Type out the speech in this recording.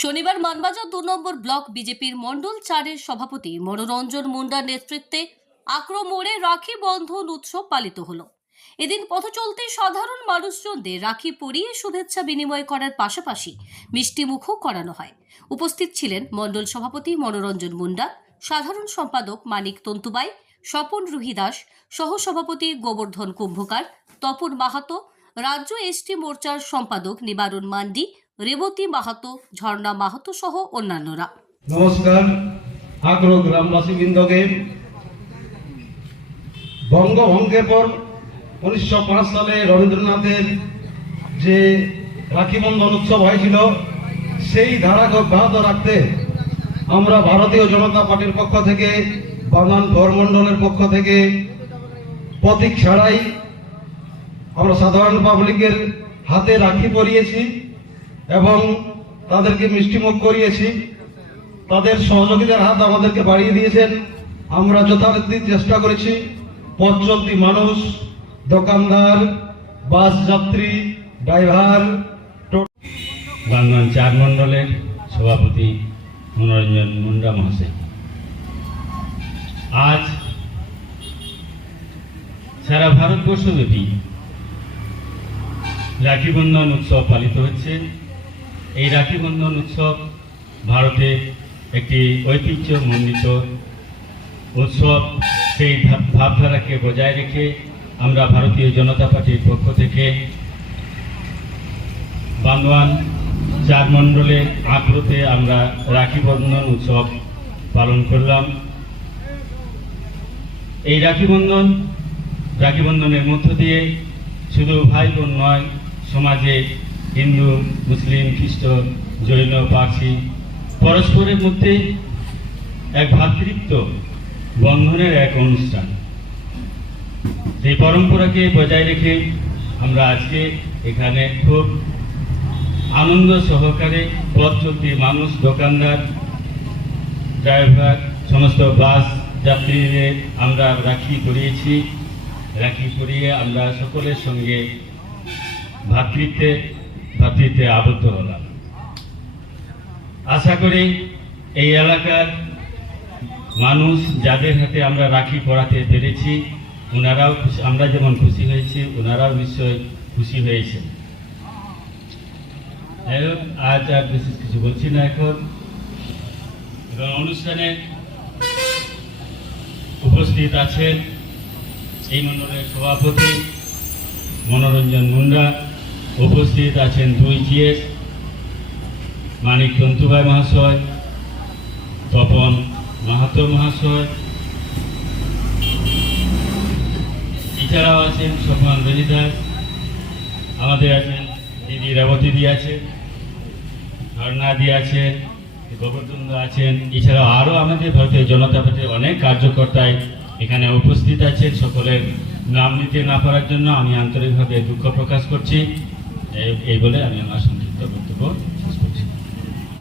শনিবার মানবাজার দু নম্বর ব্লক বিজেপির মণ্ডল চারের সভাপতি মনোরঞ্জন মুন্ডার নেতৃত্বে আক্রমণে রাখি বন্ধন উৎসব পালিত হলো। এদিন পথ চলতে সাধারণ মানুষজনদের রাখি পরিয়ে শুভেচ্ছা বিনিময় করার পাশাপাশি মিষ্টিমুখও করানো হয়। উপস্থিত ছিলেন মণ্ডল সভাপতি মনোরঞ্জন মুন্ডা, সাধারণ সম্পাদক মানিক তন্তুবাই, স্বপন রুহি দাস সহসভাপতি গোবর্ধন কুম্ভকার, তপন মাহাতো, রাজ্য এসটি মোর্চার সম্পাদক নিবারণ মান্ডি রেবতী মাহাতো, ঝর্ণা মাহাতো সহ অন্যান্যরা। নমস্কার, আগ্রহ গ্রামবাসীবৃন্দকে। বঙ্গভঙ্গের পর উনিশশো পাঁচ সালে রবীন্দ্রনাথের যে রাখি বন্ধন উৎসব হয়েছিল, সেই ধারা অব্যাহত রাখতে আমরা ভারতীয় জনতা পার্টির পক্ষ থেকে বানান করমণ্ডলের পক্ষ থেকে প্রতীক ছাড়াই আমরা সাধারণ পাবলিকের হাতে রাখি পরিয়েছি। এবং তাদেরকে মিষ্টিমুখ করিয়েছি। তাদের সহযোগিতার হাত আমাদেরকে বাড়িয়ে দিয়েছেন। আমরা যথারীতি চেষ্টা করেছি। পথ মানুষ, দোকানদার, বাস যাত্রী, ড্রাইভার টো- চার মণ্ডলের সভাপতি মনোরঞ্জন মুন্ডা মহাশয়। আজ সারা ভারতবর্ষব্যাপী রাখি বন্ধন উৎসব পালিত হচ্ছে। এই রাখি বন্ধন উৎসব ভারতে একটি ঐতিহ্যমণ্ডিত উৎসব। সেই ভাব- ভাবধারাকে বজায় রেখে আমরা ভারতীয় জনতা পার্টির পক্ষ থেকে বান্দোয়ান চার মণ্ডলে আগ্রতে আমরা রাখি বন্ধন উৎসব পালন করলাম। এই রাখি বন্ধন রাখি বন্ধনের মধ্য দিয়ে শুধু ভাই বোন নয়, সমাজে হিন্দু, মুসলিম খ্রিস্ট জৈন, পার্সি, পরস্পরের মধ্যে এক ভ্রাতৃত্ব বন্ধনের এক অনুষ্ঠান। সেই পরম্পরাকে বজায় রেখে আমরা আজকে এখানে খুব আনন্দ সহকারে পথ চলতি মানুষ, দোকানদার, ড্রাইভার, সমস্ত বাস যাত্রীদের আমরা রাখি পরিয়েছি। রাখি পরিয়ে আমরা সকলের সঙ্গে ভ্রাতৃত্বে ভ্রাতৃত্বে আবদ্ধ হলাম। আশা করি এই এলাকার মানুষ যাদের হাতে আমরা রাখি পড়াতে পেরেছি, ওনারাও আমরা যেমন খুশি হয়েছি, ওনারাও নিশ্চয় খুশি হয়েছে আজ আর বিশেষ কিছু বলছি না এখন। এবং অনুষ্ঠানে উপস্থিত আছেন এই মন্ডলের সভাপতি মনোরঞ্জন মুন্ডা। উপস্থিত আছেন দুই জিএস, মানিক তন্তুবাই মহাশয়, তপন মাহাতো মহাশয়, এছাড়াও আছেন স্বপন রঞ্জিদাস আমাদের আছেন দিদি রেবতী দি আছে ঝর্ণা দি আছে গোবর্ধন আছেন, এছাড়াও আরও আমাদের ভারতীয় জনতা পার্টির অনেক কার্যকর্তায় এখানে উপস্থিত আছেন। সকলের নাম নিতে না পারার জন্য আমি আন্তরিকভাবে দুঃখ প্রকাশ করছি। এই বলে আমি আমার সংক্ষিপ্ত বক্তব্য